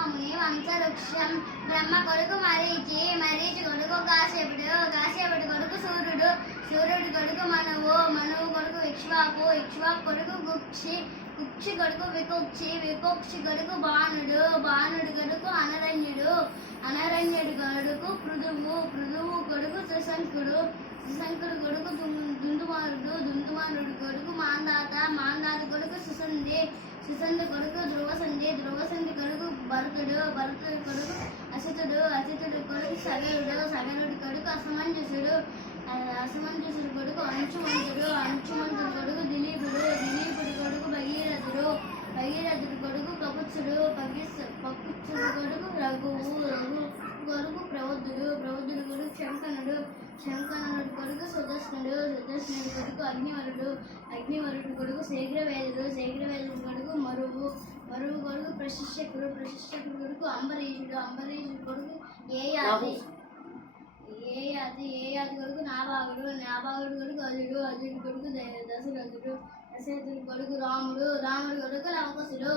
స్వామి వంశవృక్షం బ్రహ్మ కొడుకు మరీచి మరీచి కొడుకు కాసేపుడు కాసేపుడు కొడుకు సూర్యుడు సూర్యుడు కొడుకు మనువు మనువు కొడుకు ఇక్ష్వాకు ఇక్ష్వాకు కొడుకు కుక్షి కుక్షి కొడుకు వికుక్షి వికుక్షి కొడుకు బాణుడు బాణుడు కొడుకు అనరణ్యుడు అనరణ్యుడు కొడుకు పృథువు పృథువు కొడుకు సుశంకుడు సుశంకుడు కొడుకు దుం- దుందుమారుడు దుందుమారుడు కొడుకు మాందాత మాందాత కొడుకు సుసంధి సుసంధి కొడుకు ధ్రువసంధి ధ్రువసంధి కొడుకు భరతుడు భరతుడి కొడుకు అసితుడు అసితుడు కొడుకు సగరుడు సగరుడి కొడుకు అసమంజసుడు అసమంజసుడి కొడుకు అంచుమంతుడు అంచుమంతుడి కొడుకు దిలీపుడు దిలీపుడు కొడుకు భగీరథుడు భగీరథుడి కొడుకు కపుత్సుడు పగిస్ పకుత్సుడు కొడుకు రఘువు రఘు కొడుకు ప్రబుద్ధుడు ప్రబుద్ధుడు కొడుకు శంకనుడు శంకనుడి కొడుకు సుదర్శనుడు సుదర్శనుడు కొడుకు అగ్నివరుడు అగ్నివరుడు కొడుకు శీఘ్రవేదుడు శీఘ్రవేదుడు కొడుకు కొడుకు ప్రశిక్షకుడు ప్రశిక్షకుడు కొడుకు అంబరీషుడు అంబరీషుడు కొడుకు ఏయాది ఏయాది ఏయాది కొడుకు నాభాగుడు నాభాగుడు కొడుకు అజుడు అజుడు కొడుకు దశరథుడు దశరథుడు కొడుకు రాముడు రాముడు కొడుకు లవకుశుడు.